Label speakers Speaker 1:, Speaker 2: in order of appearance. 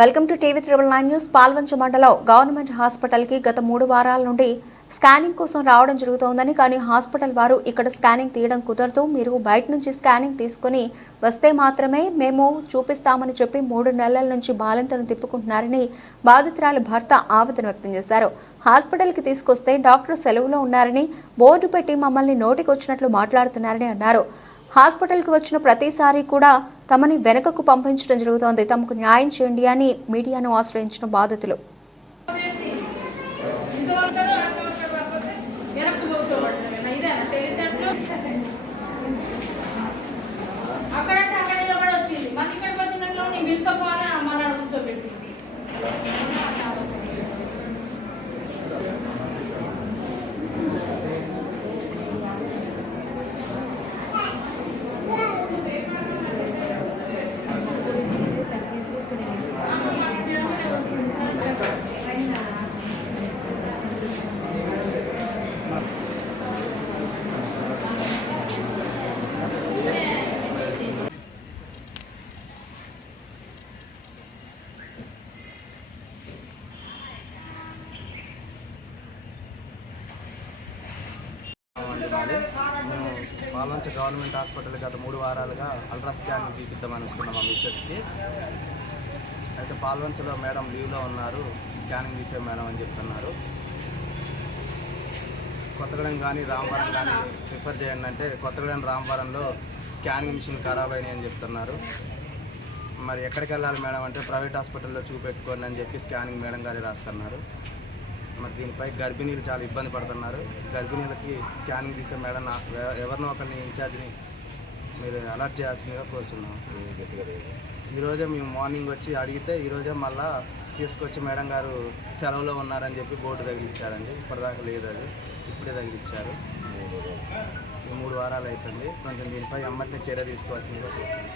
Speaker 1: Welcome to TV triple nine news. Palvancha మండలం government హాస్పిటల్కి గత మూడు వారాల నుండి స్కానింగ్ కోసం రావడం జరుగుతోందని కానీ హాస్పిటల్ వారు ఇక్కడ స్కానింగ్ తీయడం కుదరదు. మీరు బయట నుంచి స్కానింగ్ తీసుకుని వస్తే మాత్రమే మేము చూపిస్తామని చెప్పి మూడు నెలల నుంచి బాలింతను తిప్పుకుంటున్నారని బాధితురాలి భర్త ఆవేదన వ్యక్తం చేశారు. హాస్పిటల్కి తీసుకొస్తే డాక్టర్ సెలవులో ఉన్నారని బోర్డు పెట్టి మమ్మల్ని నోటికొచ్చినట్లు మాట్లాడుతున్నారని అన్నారు. హాస్పిటల్కి వచ్చిన ప్రతిసారి కూడా తమని వెనుకకు పంపించడం జరుగుతోంది. తమకు న్యాయం చేయండి అని మీడియాను ఆశ్రయించిన బాధితులు.
Speaker 2: అండి మేము పాలంచ గవర్నమెంట్ హాస్పిటల్ గత మూడు వారాలుగా అల్ట్రా స్కాన్ తీపిద్దామని వస్తున్నాం మా మిస్టర్స్కి అయితే పాల్వంచలో మేడం లీవ్లో ఉన్నారు. స్కానింగ్ తీసే మేడం అని చెప్తున్నారు. కొత్తగూడెం కానీ రామవరం కానీ ప్రిఫర్ చేయండి అంటే కొత్తగూడెం రామవరంలో స్కానింగ్ మిషన్ ఖరాబ్ అయినాయి అని చెప్తున్నారు. మరి ఎక్కడికి వెళ్ళాలి మేడం అంటే ప్రైవేట్ హాస్పిటల్లో చూపెట్టుకోండి అని చెప్పి స్కానింగ్ మేడం గారు రాస్తున్నారు. మరి దీనిపై గర్భిణీలు చాలా ఇబ్బంది పడుతున్నారు. గర్భిణీలకి స్కానింగ్ తీసే మేడం నాకు ఎవరినో ఒకరిని ఇన్ఛార్జ్ని మీరు అలర్ట్ చేయాల్సిందిగా కోరుతున్నాం ఈరోజే మేము మార్నింగ్ వచ్చి అడిగితే ఈరోజే మళ్ళా తీసుకొచ్చి మేడం గారు సెలవులో ఉన్నారని చెప్పి బోర్డు తగిలిచ్చారండి ఇప్పటిదాకా లేదు అది. ఇప్పుడే తగిలిచ్చారు మూడు వారాలు అవుతుంది కొంచెం దీనిపై ఎమ్మటి చర్య తీసుకోవాల్సిందిగా కోరుతున్నాం